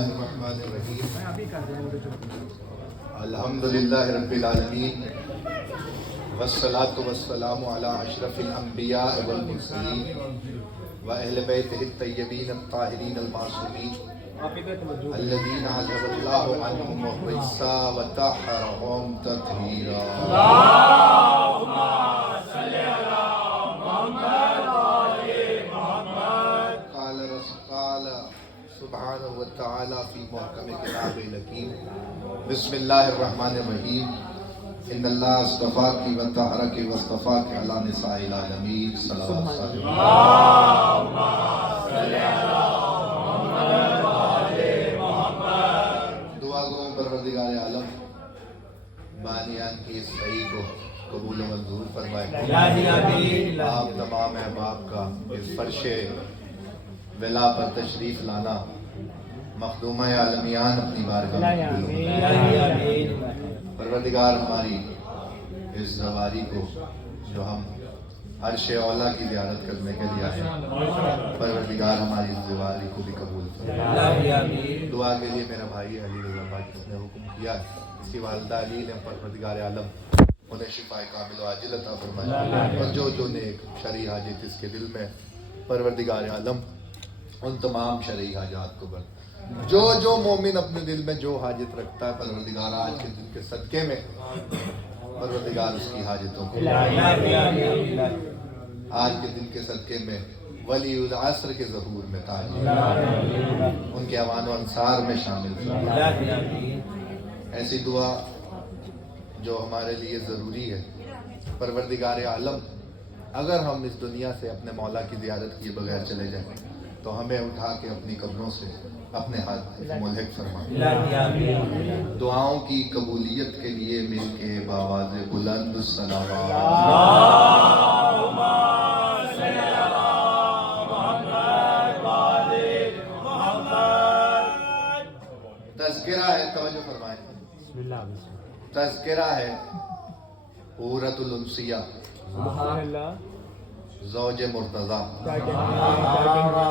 الرحمن الرحیم الحمدللہ رب العالمین والصلاة والسلام علی اشرف الانبیاء والمرسلین واہل بیتہ الطیبین الطاہرین المعصومین الذین عذب اللہ عنہم الرجس وطہرہم تطہیرا اللہم صل علی محمد وآل محمد قال سبحانہ وتعالی فی محکم کتاب الحکیم بسم اللہ الرحمن الرحیم ان اللہ اصطفاک وطہرک واصطفاک علی نساء العالمین صلوات اللہم صل علی محمد وآل محمد۔ دعا گو پروردگار عالم بانیان کی اس صحیح کو قبول و منظور فرمائے۔ آپ تمام احباب کا اس فرش ولا پر تشریف لانا مخدومہ عالمیان اپنی بارگاہ میں قبول فرمائے۔ پروردگار ہماری اس زواری کو جو ہم عرش اولیٰ کی زیارت کرنے کے لیے آئے ہیں، پروردگار ہماری اس زواری کو بھی قبول فرمائے۔ دعا کے لیے میرا بھائی علی رضا بھائی جس نے حکم کیا ہے، اس کی والدہ علی نے پروردگار عالم انہیں شفا کامل و عاجل عطا فرمائے، اور جو نیک شرعی حاجت اس کے دل میں پروردگار عالم ان تمام شرعی حاجات کو بر جو مومن اپنے دل میں جو حاجت رکھتا ہے، پروردگار آج کے دن کے صدقے میں پروردگار اس کی حاجتوں کو آج کے دن کے صدقے میں ولی العصر کے ظہور میں تاج ان کے اعوان و انصار میں شامل فرمائے۔ ایسی دعا جو ہمارے لیے ضروری ہے، پروردگار عالم اگر ہم اس دنیا سے اپنے مولا کی زیارت کیے بغیر چلے جائیں تو ہمیں اٹھا کے اپنی قبروں سے اپنے ہاتھ ملحق فرمائے۔ دعاؤں کی قبولیت کے لیے مل کے بآواز بلند صلوات اللہم صل علی محمد وآل محمد۔ تذکرہ ہے، توجہ فرمائیں، تذکرہ ہے حورۃ الانسیہ سبحان اللہ، زوج مرتضی،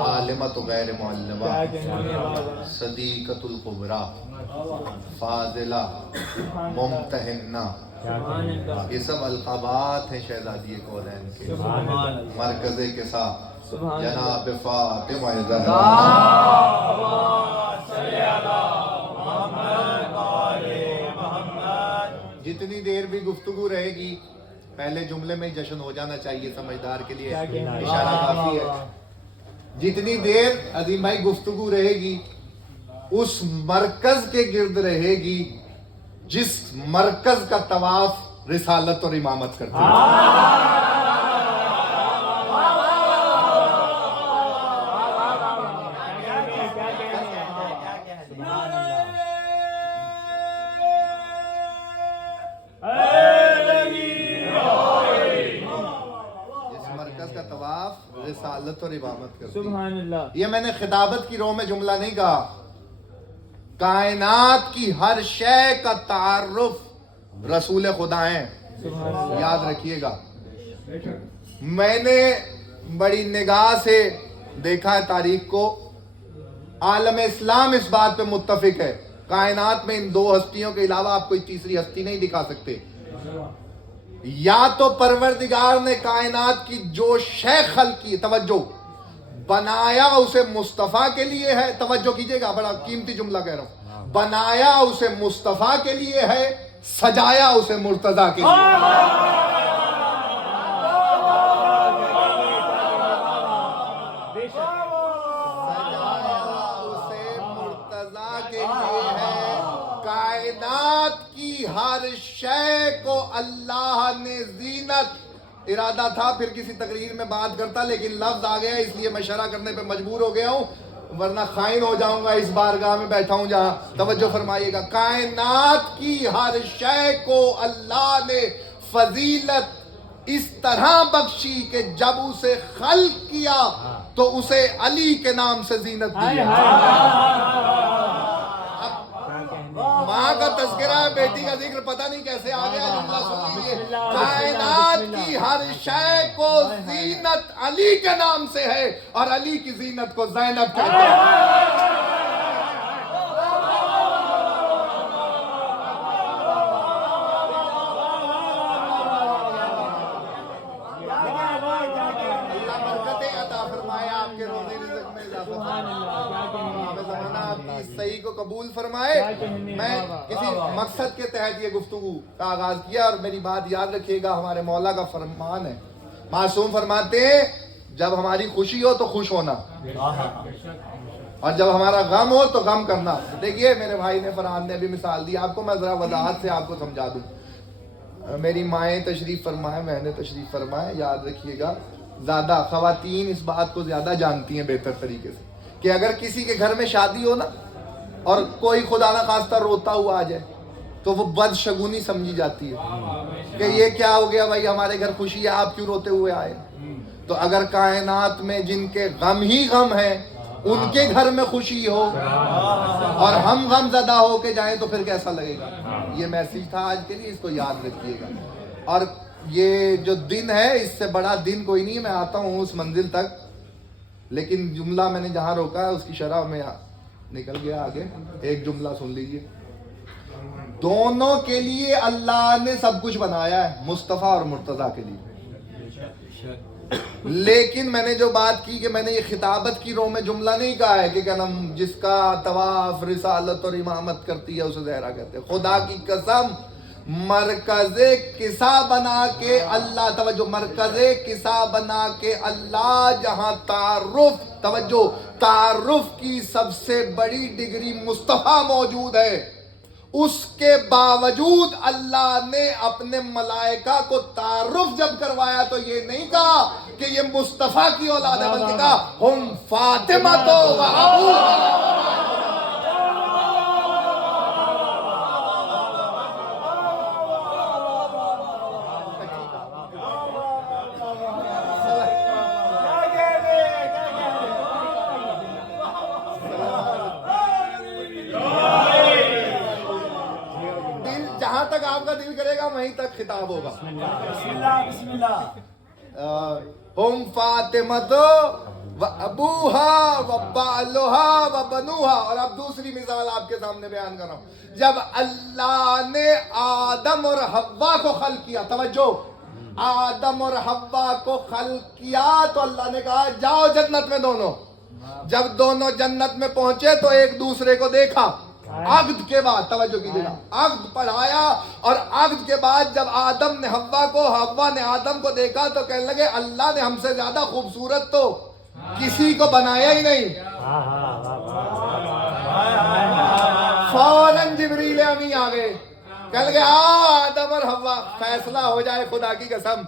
عالمۃ غیر معلمہ، صدیقۃ القبریٰ، فاضلہ، ممتحنہ، یہ سب القابات ہیں شہزادی کونین کے۔ مرکز کے ساتھ جناب فاطمہ زہرا جتنی دیر بھی گفتگو رہے گی، پہلے جملے میں جشن ہو جانا چاہیے، سمجھدار کے لیے اشارہ کافی ہے۔ جتنی دیر عظیم بھائی گفتگو رہے گی اس مرکز کے گرد رہے گی جس مرکز کا طواف رسالت اور امامت کرتے ہیں۔ رسالت اور امامت کرتی ہے۔ سبحان اللہ، یہ میں نے خطابت کی رو میں جملہ نہیں کہا، کائنات کی ہر شے کا تعارف رسول خدا ہیں، یاد رکھیے گا۔ میں نے بڑی نگاہ سے دیکھا ہے تاریخ کو، عالم اسلام اس بات پہ متفق ہے، کائنات میں ان دو ہستیوں کے علاوہ آپ کوئی تیسری ہستی نہیں دکھا سکتے۔ یا تو پروردگار نے کائنات کی جو شے خلق کی، توجہ، بنایا اسے مصطفیٰ کے لیے ہے، توجہ کیجئے گا، بڑا قیمتی جملہ کہہ رہا ہوں، بنایا اسے مصطفیٰ کے لیے ہے، سجایا اسے مرتضیٰ کے لیے۔ سجایا اسے مرتضیٰ کے لیے ہے۔ کائنات کی ہر شے کو اللہ نے زینت، ارادہ تھا پھر کسی تقریر میں بات کرتا لیکن لفظ آ گیا اس لیے میں شرح کرنے پہ مجبور ہو گیا ہوں، ورنہ خائن ہو جاؤں گا اس بارگاہ میں بیٹھا ہوں جہاں۔ توجہ فرمائیے گا، کائنات کی ہر شے کو اللہ نے فضیلت اس طرح بخشی کہ جب اسے خلق کیا تو اسے علی کے نام سے زینت دیا۔ ماں کا تذکرہ ہے، بیٹی کا ذکر پتہ نہیں کیسے آ گیا، جملہ سن لیجیے۔ کائنات کی ہر شے کو زینت علی کے نام سے ہے، اور علی کی زینت کو زینب کہتے ہیں۔ آپ کی اس صحیح کو قبول فرمائے. میں کسی مقصد کے تحت یہ گفتگو کا آغاز کیا، اور میری بات یاد رکھیے گا، ہمارے مولا کا فرمان ہے، معصوم فرماتے ہیں جب ہماری خوشی ہو تو خوش ہونا، اور جب ہمارا غم ہو تو غم کرنا. دیکھیے میرے بھائی نے، فرحان نے بھی مثال دی آپ کو، میں ذرا وضاحت سے آپ کو سمجھا دوں. میری مائیں تشریف فرمائیں، بہنیں تشریف فرمائیں. یاد رکھیے گا، زیادہ خواتین اس بات کو زیادہ جانتی ہیں بہتر طریقے سے، کہ اگر کسی کے گھر میں شادی ہو نا اور کوئی خدا نہ خواستہ روتا ہوا آ جائے تو وہ بدشگونی سمجھی جاتی ہے کہ یہ کیا ہو گیا بھائی، ہمارے گھر خوشی ہے، آپ کیوں روتے ہوئے آئے. تو اگر کائنات میں جن کے غم ہی غم ہیں ان کے گھر میں خوشی ہو اور ہم غم زدہ ہو کے جائیں تو پھر کیسا لگے گا. یہ میسیج تھا آج کے لیے، اس کو یاد رکھیے گا. اور یہ جو دن ہے اس سے بڑا دن کوئی نہیں ہے. میں آتا ہوں اس منزل تک، لیکن جملہ میں نے جہاں روکا ہے اس کی شرح میں نکل گیا آگے. ایک جملہ سن لیجئے. دونوں کے لیے اللہ نے سب کچھ بنایا ہے، مصطفیٰ اور مرتضیٰ کے لیے. لیکن میں نے جو بات کی کہ میں نے یہ خطابت کی رو میں جملہ نہیں کہا ہے کہ کیا نام جس کا طواف رسالت اور امامت کرتی ہے اسے زہرا کہتے ہیں. خدا کی قسم مرکز کسا بنا کے اللہ، توجہ، مرکز کسا بنا کے اللہ جہاں تعارف، توجہ، تعارف کی سب سے بڑی ڈگری مصطفیٰ موجود ہے، اس کے باوجود اللہ نے اپنے ملائکہ کو تعارف جب کروایا تو یہ نہیں کہا کہ یہ مصطفیٰ کی اولاد ہے، بلکہ کہا ہم فاطمہ تو و ابوہا. جہاں تک آپ کا دل کرے گا وہیں تک خطاب ہوگا. بسم اللہ. ہم فاطمہ و ابوہا و بالہا و بنوہا. اور اب دوسری مثال آپ کے سامنے بیان کر رہا ہوں. جب اللہ نے آدم اور حوا کو خلق کیا، توجہ، آدم اور حوا کو خلق کیا تو اللہ نے کہا جاؤ جنت میں دونوں. جب دونوں جنت میں پہنچے تو ایک دوسرے کو دیکھا. عقد کے بعد، توجہ کیجیے گا، عقد پڑھایا، اور عقد کے بعد جب آدم نے حوا کو، حوا نے آدم کو دیکھا تو کہنے لگے اللہ نے ہم سے زیادہ خوبصورت تو کسی کو بنایا ہی نہیں. فوراً جبریل امین آ گئے، کہنے لگے آدم اور حوا فیصلہ ہو جائے، خدا کی قسم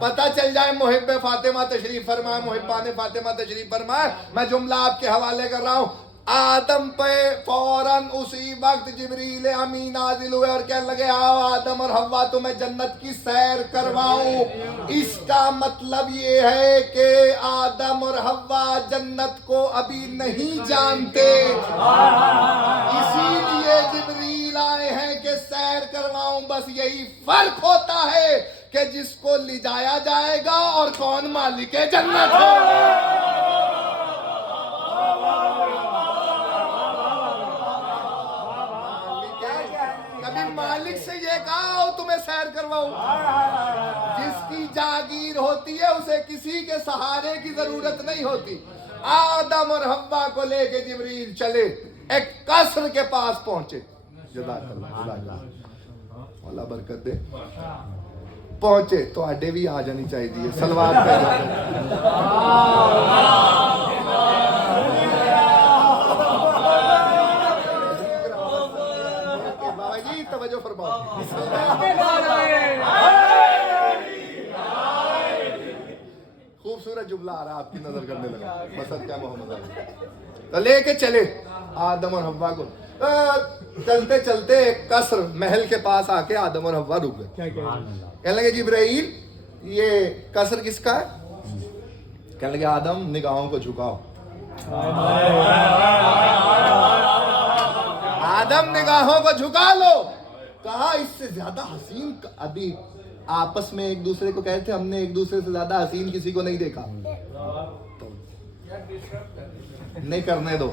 پتہ چل جائے. محب فاطمہ تشریف فرمائے، محبان فاطمہ تشریف فرمائے. میں جملہ آپ کے حوالے کر رہا ہوں. آدم پہ فوراً اسی وقت جبریل امین نازل ہوئے اور کہنے لگے آؤ آدم اور حوا تمہیں جنت کی سیر کرواؤں. اس کا مطلب یہ ہے کہ آدم اور حوا جنت کو ابھی نہیں جانتے، اسی لیے جبریل آئے ہیں کہ سیر کرواؤں. بس یہی فرق ہوتا ہے کہ جس کو لے جایا جائے گا اور کون مالک جنت ہے. مالک سے یہ کہا تمہیں سیر کرواؤں. جس کی جاگیر ہوتی ہے اسے کسی کے سہارے کی ضرورت نہیں ہوتی. آدم اور حوا کو لے کے جبریل چلے، ایک قصر کے پاس پہنچے. جزاک اللہ، اللہ برکت دے. پہنچے تو آڈے بھی آ جانی چاہیے. سلوات توجہ فرماؤ. خوبصورت جملہ آ رہا آپ کی نظر کرنے لگا. مسد کیا محمد علی تو لے کے چلے آدم اور حوا کو. چلتے چلتے ایک قصر محل کے پاس آ کے آدم اور حوا رک گئے. کہنے لگے جبرائیل یہ قصر کس کا ہے؟ کہنے لگے آدم نگاہوں کو جھکاؤ. آدم نگاہوں کو جھکا لو. کہا اس سے زیادہ حسین ابھی آپس میں ایک دوسرے کو کہتے ہم نے ایک دوسرے سے زیادہ حسین کسی کو نہیں دیکھا. نہیں کرنے دو.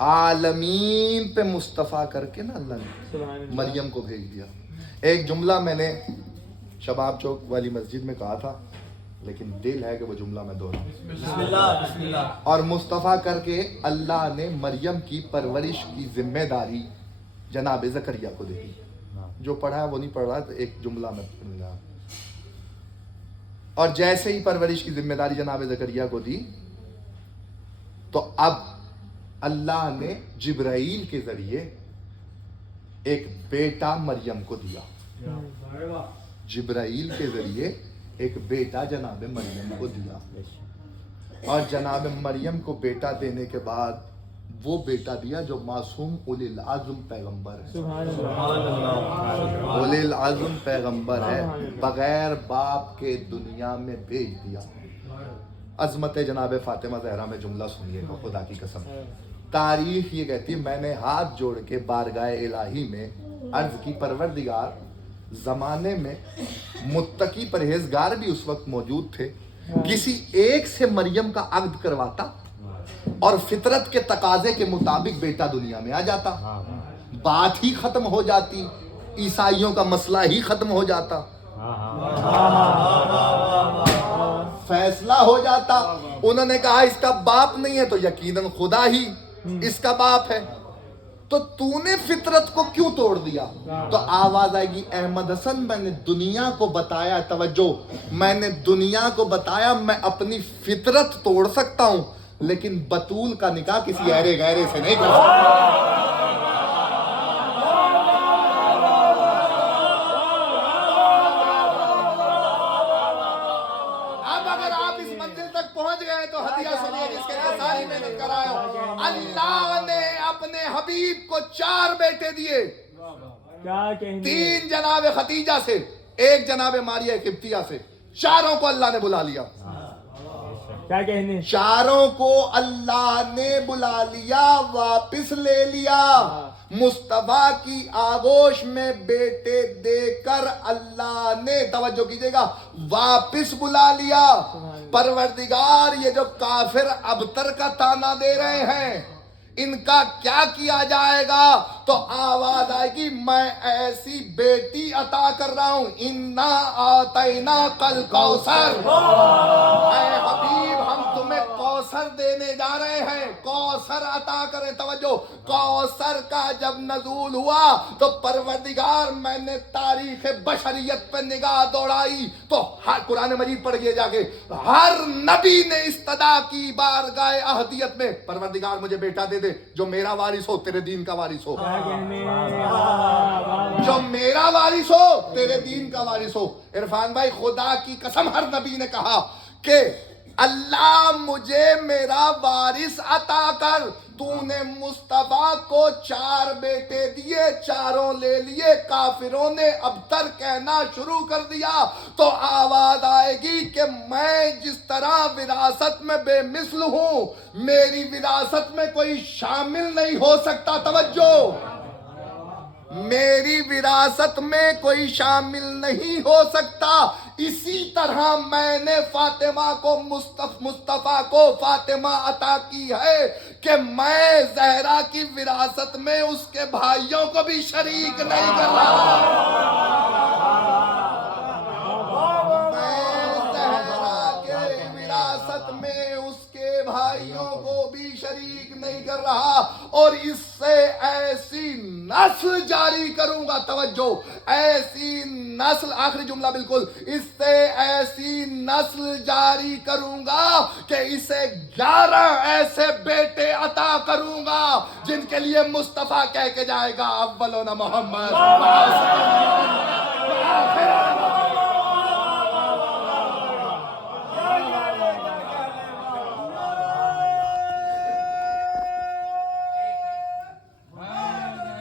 عالمین پہ مصطفیٰ کر کے نا اللہ نے سبحان اللہ. مریم کو بھیج دیا. ایک جملہ میں نے شباب چوک والی مسجد میں کہا تھا لیکن دل ہے کہ وہ جملہ میں دوہراؤں. بسم اللہ. اور مصطفیٰ کر کے اللہ نے مریم کی پرورش کی ذمہ داری جناب زکریا کو دے دی. جو پڑھا ہے وہ نہیں پڑھ رہا تو ایک جملہ میں پڑھ رہا. اور جیسے ہی پرورش کی ذمہ داری جناب زکریا کو دی تو اب اللہ نے جبرائیل کے ذریعے ایک بیٹا مریم کو دیا. جبرائیل کے ذریعے ایک بیٹا جناب مریم کو دیا. اور جناب مریم کو بیٹا دینے کے بعد وہ بیٹا دیا جو معصوم اولی العزم پیغمبر ہے. سبحان اللہ. اولی العزم پیغمبر ہے, بغیر باپ کے دنیا میں بھیج دیا. عظمت جناب فاطمہ زہرا میں جملہ سنیے گا, خدا کی قسم. تاریخ یہ کہتی ہے میں نے ہاتھ جوڑ کے بارگاہ الہی میں عرض کی پروردگار, زمانے میں متقی پرہیزگار بھی اس وقت موجود تھے, کسی ایک سے مریم کا عقد کرواتا اور فطرت کے تقاضے کے مطابق بیٹا دنیا میں آ جاتا, بات ہی ختم ہو جاتی, عیسائیوں کا مسئلہ ہی ختم ہو جاتا, فیصلہ ہو جاتا. انہوں نے کہا اس کا باپ نہیں ہے تو یقیناً خدا ہی اس کا باپ ہے, تو تو نے فطرت کو کیوں توڑ دیا؟ تو آواز آئے گی احمد حسن میں نے دنیا کو بتایا, توجہ, میں نے دنیا کو بتایا میں اپنی فطرت توڑ سکتا ہوں لیکن بطول کا نکاح کسی ایرے غیرے سے نہیں کر سکتا. اب اگر آپ اس منزل تک پہنچ گئے تو ہدیہ سنیے جس کے لیے ساری محنت کرایا. اللہ نے اپنے حبیب کو 4 بیٹے دیے, کیا کہنے. 3 جناب ختیجہ سے, 1 جناب ماریہ قبطیہ سے, 4 کو اللہ نے بلا لیا. کیا کہنے. 4 کو اللہ نے بلا لیا, واپس لے لیا. مصطفیٰ کی آغوش میں بیٹے دے کر اللہ نے, توجہ کیجئے گا, واپس بلا لیا. پروردگار یہ جو کافر ابتر کا تانا دے رہے ہیں ان کا کیا کیا جائے گا؟ تو آواز آئے گی میں ایسی بیٹی عطا کر رہا ہوں, انا آتینا کل کوثر. اے حبیب ہم تمہیں کوثر دینے جا رہے ہیں, کوثر عطا کریں. توجہ, کوثر کا جب نزول ہوا تو پروردگار میں نے تاریخ بشریت پہ نگاہ دوڑائی تو ہر قرآن مجید پڑھئے جا کے, ہر نبی نے استدعا کی بارگاہ احدیت میں پروردگار مجھے بیٹا دے دے جو میرا وارث ہو, تیرے دین کا وارث ہو, جو میرا وارث ہو, تیرے دین کا وارث ہو. عرفان بھائی خدا کی قسم ہر نبی نے کہا کہ اللہ مجھے میرا وارث عطا کر. تو نے مصطفیٰ کو 4 بیٹے دیے, 4 لے لیے, کافروں نے ابتر کہنا شروع کر دیا. تو آواز آئے گی کہ میں جس طرح وراثت میں بے مثل ہوں, میری وراثت میں کوئی شامل نہیں ہو سکتا. توجہ, میری وراثت میں کوئی شامل نہیں ہو سکتا. اسی طرح میں نے فاطمہ کو مصطفیٰ کو فاطمہ عطا کی ہے کہ میں زہرا کی وراثت میں اس کے بھائیوں کو بھی شریک نہیں کر رہا. میں زہرا کے وراثت میں اس کے بھائیوں کو بھی شریک نہیں کر رہا, اور اس سے ایسی نسل جاری کروں گا. توجہ, ایسی نسل, آخری جملہ بالکل, اس سے ایسی نسل جاری کروں گا کہ اسے 11 ایسے بیٹے عطا کروں گا جن کے لیے مصطفیٰ کہہ کے جائے گا اولنا محمد.